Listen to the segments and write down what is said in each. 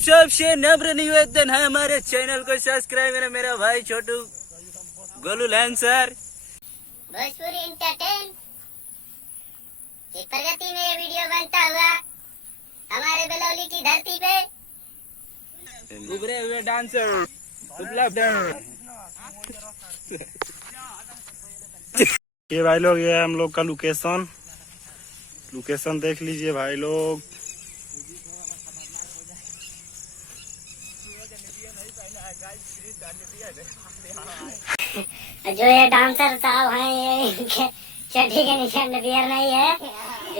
सबसे नम्र निवेदन है हमारे चैनल को सब्सक्राइब करें। मेरा भाई छोटू गोलू लैंसर भोजपुरी एंटरटेन की प्रगति में ये वीडियो बनता हुआ हमारे बेलौली की धरती पे उभरे हुए डांसर उपलब्ध हैं। ये भाई लोग, ये है हम लोग का लोकेशन देख लीजिए भाई लोग। जो ये डांसर साहब हैं, ये इनके चड्डी के नीचे अंडरवियर नहीं है।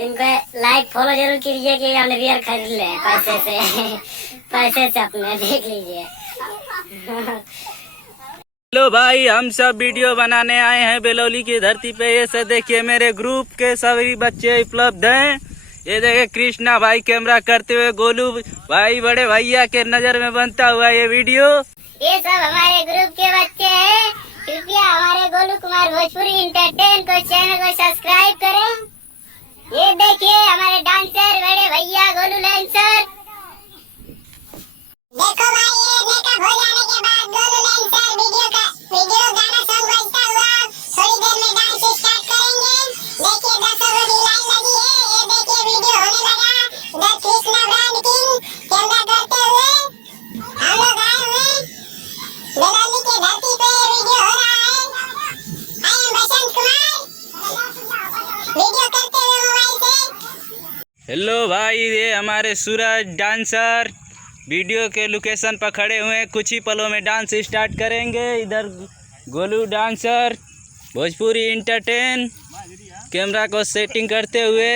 इनको लाइक फॉलो जरूर कीजिए कि अंडरवियर खरीद ले पैसे से अपने देख लीजिए। हेलो भाई, हम सब वीडियो बनाने आए हैं बेलौली की धरती पे। ये सब देखिए, मेरे ग्रुप के सभी बच्चे उपलब्ध हैं। ये देखिए कृष्णा भाई कैमरा करते हुए, गोलू भाई बड़े भैया के नजर में बनता हुआ ये वीडियो। ये सब हमारे ग्रुप के बच्चे हैं। कृपया हमारे गोलू कुमार भोजपुरी एंटरटेन को चैनल को सब्सक्राइब करें। ये देखिए हमारे डांसर बड़े भैया गोलू लैंसर। देखो भाई, ये मेकअप हो जाने के बाद गोलू लैंसर वीडियो गाना सॉन्ग बजता हुआ थोड़ी देर में डांस स्टार्ट करेंगे। देखिए 10 बड़ी लाइन लगी है। ये देखिए वीडियो होने लगा। The Krishna brand king camera करते हुए हम लोग आए हुए बेलौली की धरती पे। वीडियो हो रहा है। I am Basant Kumar video करते हुए मोबाइल से। हेलो भाई, ये हमारे सूरज डांसर वीडियो के लोकेशन पर खड़े हुए हैं। कुछ ही पलों में डांस स्टार्ट करेंगे। इधर Golu dancer Bhojpuri entertain camera को सेटिंग करते हुए।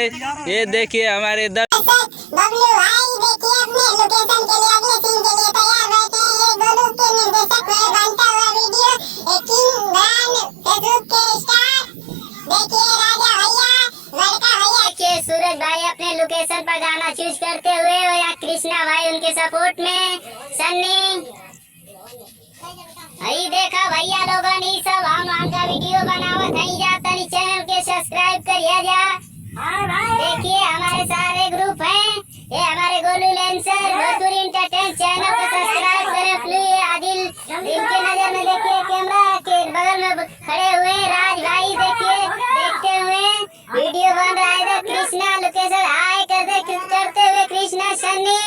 ये देखिए हमारे बबलू भाई देखिए अपने लोकेशन के लिए अगले सीन के लिए तैयार बैठे हैं। ये गोलू के निर्देशक में बनता हुआ वीडियो एक किंग ब्रांड फेसबुक के स्टार देखिए राजा भैया लड़का भैया। देखिए सूरज भाई अपने लोकेशन पर गाना चूज करते हुए, और यहाँ कृष्णा भाई उनके सपोर्ट में सन्नी। अभी देखा भैया लोगों ने सब हम का वीडियो बनावत है। जाता नहीं चैनल के सब्सक्राइब करिए जा। देखिए हमारे सारे ग्रुप हैं। ये हमारे Golu lancer Bhojpuri entertain channel को सब्सक्राइब करें प्लीज। आदिल इनके नजर में देखिए कैमरा के बगल में खड़े हुए राज भाई। देखिए देखते हुए वीडियो बन रहा है। कृष्णा लोकेशन हाय करते हुए कृष्णा सन्नी।